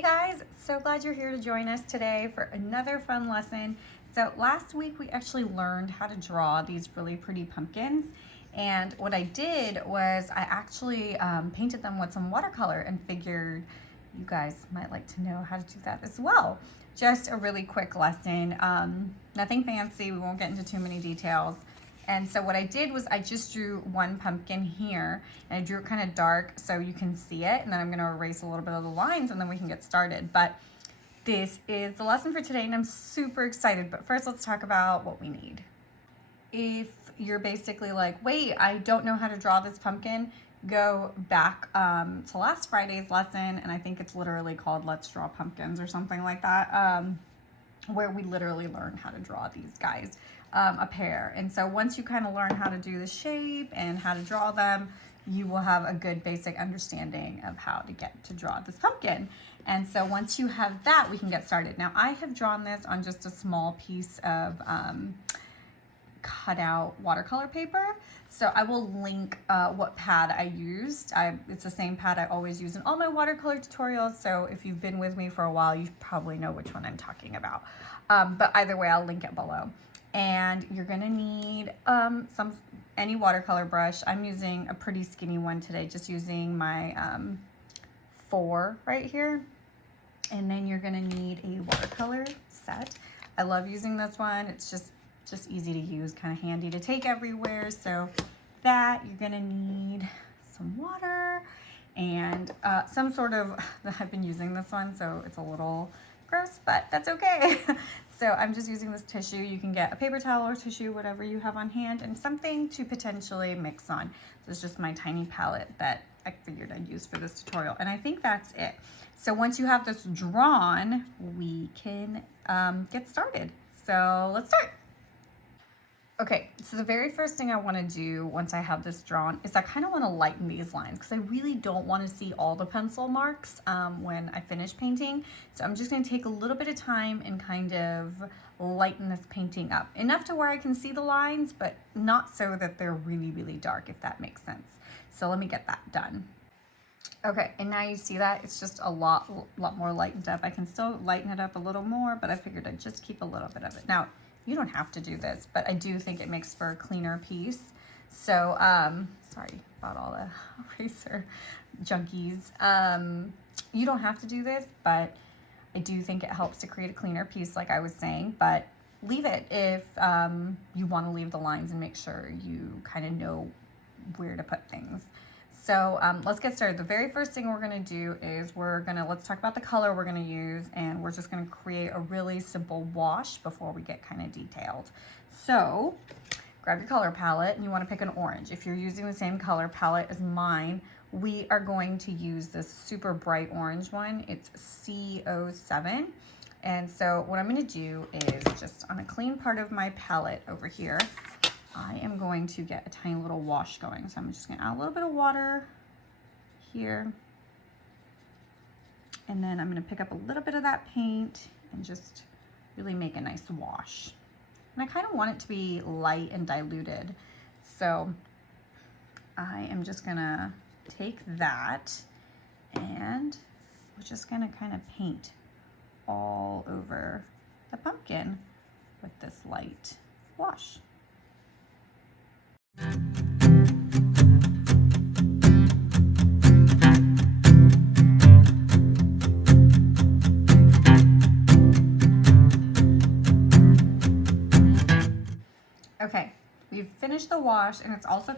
Hey guys, so glad you're here to join us today for another fun lesson. So last week we actually learned how to draw these really pretty pumpkins, and what I did was I actually painted them with some watercolor and figured you guys might like to know how to do that as well. Just a really quick lesson, nothing fancy, we won't get into too many details. And so what I did was I just drew one pumpkin here, and I drew it kind of dark so you can see it, and then I'm going to erase a little bit of the lines and then we can get started. But this is the lesson for today and I'm super excited. But first let's talk about what we need. If you're basically like, wait, I don't know how to draw this pumpkin, go back to last Friday's lesson, and I think it's literally called Let's Draw Pumpkins or something like that, where we literally learn how to draw these guys. A pair. And so once you kind of learn how to do the shape and how to draw them, you will have a good basic understanding of how to get to draw this pumpkin. And so once you have that, we can get started. Now I have drawn this on just a small piece of cut out watercolor paper. So I will link what pad I used. It's the same pad I always use in all my watercolor tutorials. So if you've been with me for a while, you probably know which one I'm talking about. But either way, I'll link it below. And you're gonna need any watercolor brush. I'm using a pretty skinny one today, just using my 4 right here. And then you're gonna need a watercolor set. I love using this one. It's just easy to use, kind of handy to take everywhere. So that, you're gonna need some water and some sort of, I've been using this one, so it's a little gross, but that's okay. So I'm just using this tissue. You can get a paper towel or tissue, whatever you have on hand, and something to potentially mix on. So it's just my tiny palette that I figured I'd use for this tutorial. And I think that's it. So once you have this drawn, we can get started. So let's start. Okay, so the very first thing I want to do once I have this drawn is I kind of want to lighten these lines because I really don't want to see all the pencil marks when I finish painting. So I'm just going to take a little bit of time and kind of lighten this painting up. Enough to where I can see the lines, but not so that they're really, really dark, if that makes sense. So let me get that done. Okay, and now you see that it's just a lot more lightened up. I can still lighten it up a little more, but I figured I'd just keep a little bit of it. Now, you don't have to do this, but I do think it makes for a cleaner piece. So, sorry about all the eraser junkies. You don't have to do this, but I do think it helps to create a cleaner piece, like I was saying, but leave it if you want to leave the lines and make sure you kind of know where to put things. So let's get started. The very first thing we're going to do is let's talk about the color we're going to use, and we're just going to create a really simple wash before we get kind of detailed. So grab your color palette and you want to pick an orange. If you're using the same color palette as mine, we are going to use this super bright orange one. It's C07. And so what I'm going to do is just on a clean part of my palette over here, I am going to get a tiny little wash going. So I'm just going to add a little bit of water here. And then I'm going to pick up a little bit of that paint and just really make a nice wash. And I kind of want it to be light and diluted. So I am just going to take that and we're just going to kind of paint all over the pumpkin with this light wash. Okay, we've finished the wash, and it's also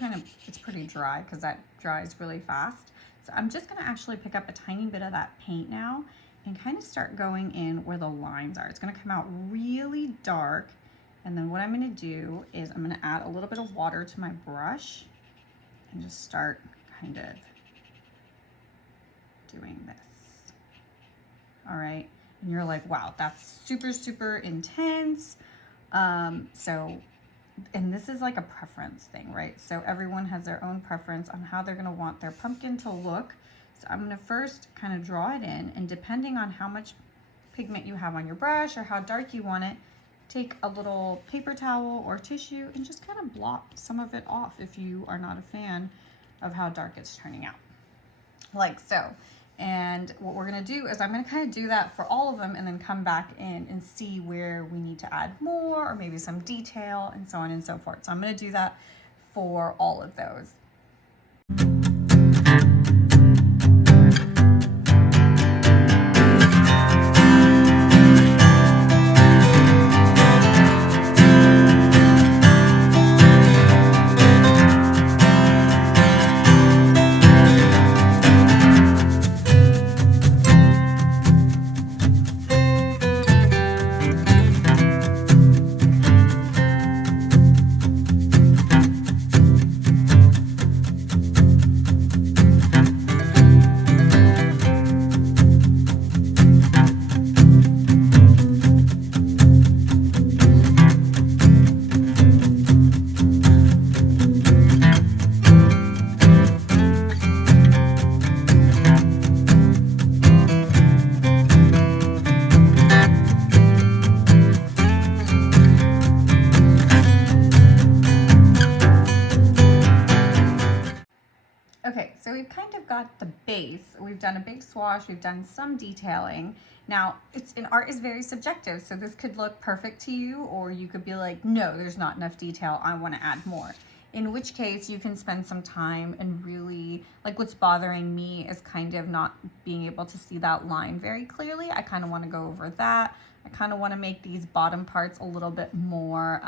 it's pretty dry because that dries really fast. So I'm just gonna actually pick up a tiny bit of that paint now and kind of start going in where the lines are. It's gonna come out really dark. And then what I'm going to do is I'm going to add a little bit of water to my brush and just start kind of doing this. All right. And you're like, wow, that's super, super intense. And this is like a preference thing, right? So everyone has their own preference on how they're going to want their pumpkin to look. So I'm going to first kind of draw it in, and depending on how much pigment you have on your brush or how dark you want it, take a little paper towel or tissue and just kind of blot some of it off if you are not a fan of how dark it's turning out. Like so. And what we're gonna do is I'm gonna kind of do that for all of them and then come back in and see where we need to add more or maybe some detail and so on and so forth. So I'm gonna do that for all of those. Okay, so we've kind of got the base. We've done a big swatch, we've done some detailing. Now, art is very subjective, so this could look perfect to you, or you could be like, no, there's not enough detail, I wanna add more. In which case you can spend some time and really, like what's bothering me is kind of not being able to see that line very clearly. I kind of wanna go over that. I kind of wanna make these bottom parts a little bit more,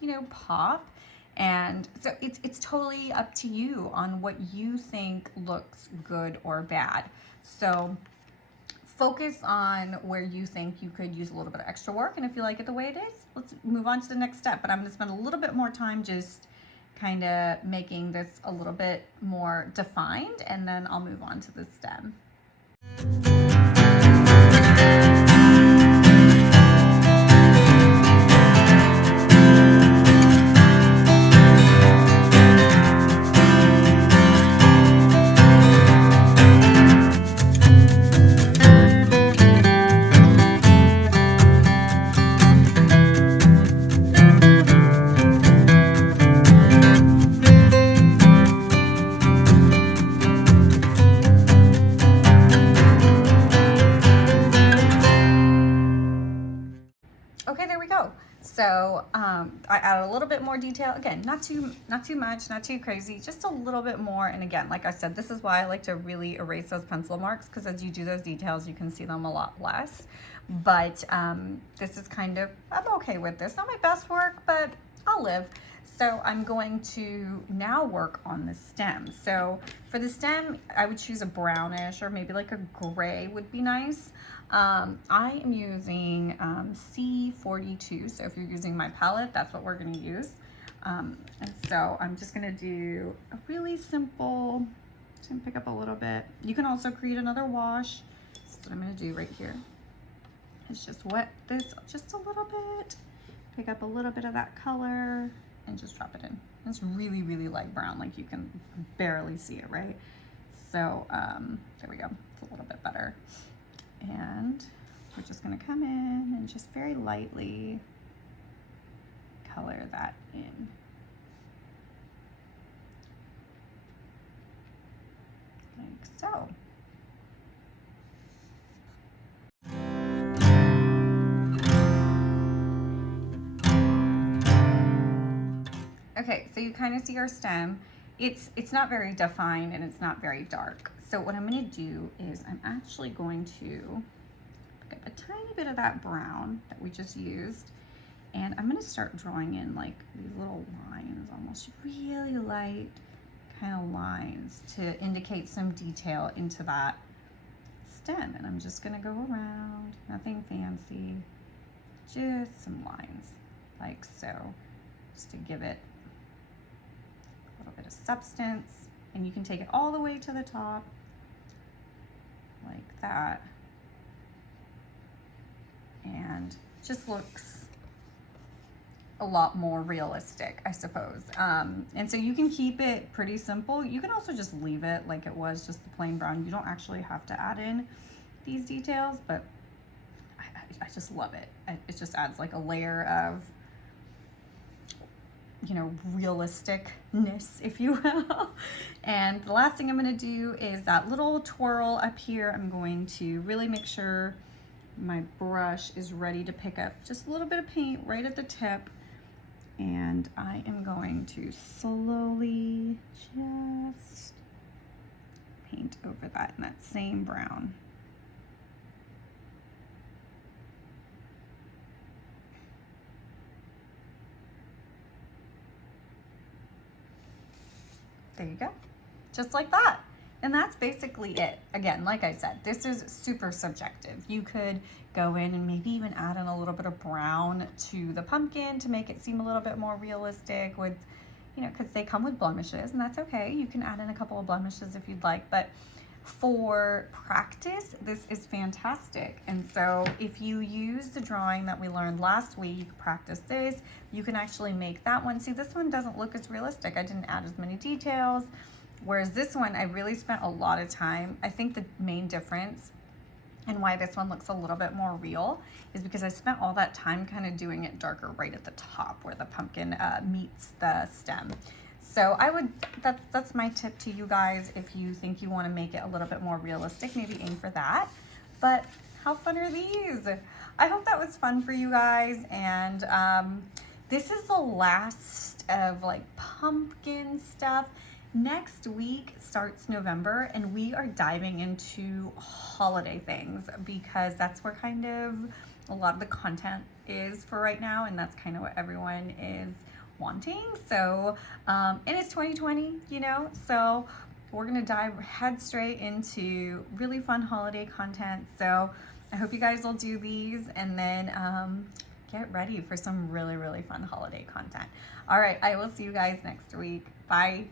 you know, pop. And so it's totally up to you on what you think looks good or bad. So focus on where you think you could use a little bit of extra work. And if you like it the way it is, let's move on to the next step. But I'm gonna spend a little bit more time just kind of making this a little bit more defined, and then I'll move on to the stem. Okay, there we go. So I added a little bit more detail. Again, not too much, not too crazy, just a little bit more. And again, like I said, this is why I like to really erase those pencil marks, because as you do those details, you can see them a lot less. But this is kind of, I'm okay with this. Not my best work, but I'll live. So I'm going to now work on the stem. So for the stem, I would choose a brownish or maybe like a gray would be nice. I am using C42, so if you're using my palette, that's what we're going to use. And so I'm just going to do a really simple, just going to pick up a little bit. You can also create another wash. That's what I'm going to do right here. It's just wet this just a little bit, pick up a little bit of that color, and just drop it in. It's really, really light brown, like you can barely see it, right? So there we go, it's a little bit better. And we're just gonna come in and just very lightly color that in. Like so. Okay, so you kind of see our stem. It's not very defined and it's not very dark. So what I'm going to do is I'm actually going to pick up a tiny bit of that brown that we just used, and I'm going to start drawing in like these little lines, almost really light kind of lines to indicate some detail into that stem. And I'm just going to go around, nothing fancy, just some lines like so, just to give it a little bit of substance. And you can take it all the way to the top like that, and just looks a lot more realistic, I suppose. And so you can keep it pretty simple. You can also just leave it like it was, just the plain brown. You don't actually have to add in these details, but I just love it. It just adds like a layer of you know, realisticness, if you will. And the last thing I'm going to do is that little twirl up here. I'm going to really make sure my brush is ready to pick up just a little bit of paint right at the tip. And I am going to slowly just paint over that in that same brown. There you go, just like that. And that's basically it. Again, like I said, this is super subjective. You could go in and maybe even add in a little bit of brown to the pumpkin to make it seem a little bit more realistic with, you know, because they come with blemishes, and that's okay. You can add in a couple of blemishes if you'd like, but for practice, this is fantastic. And so if you use the drawing that we learned last week, practice this, you can actually make that one. See, this one doesn't look as realistic. I didn't add as many details. Whereas this one, I really spent a lot of time. I think the main difference and why this one looks a little bit more real is because I spent all that time kind of doing it darker right at the top where the pumpkin meets the stem. So I would, that's my tip to you guys. If you think you want to make it a little bit more realistic, maybe aim for that. But how fun are these? I hope that was fun for you guys. And this is the last of like pumpkin stuff. Next week starts November, and we are diving into holiday things because that's where kind of a lot of the content is for right now, and that's kind of what everyone is wanting. So and it's 2020, you know, so we're gonna dive head straight into really fun holiday content. So I hope you guys will do these, and then get ready for some really fun holiday content. All right, I will see you guys next week. Bye.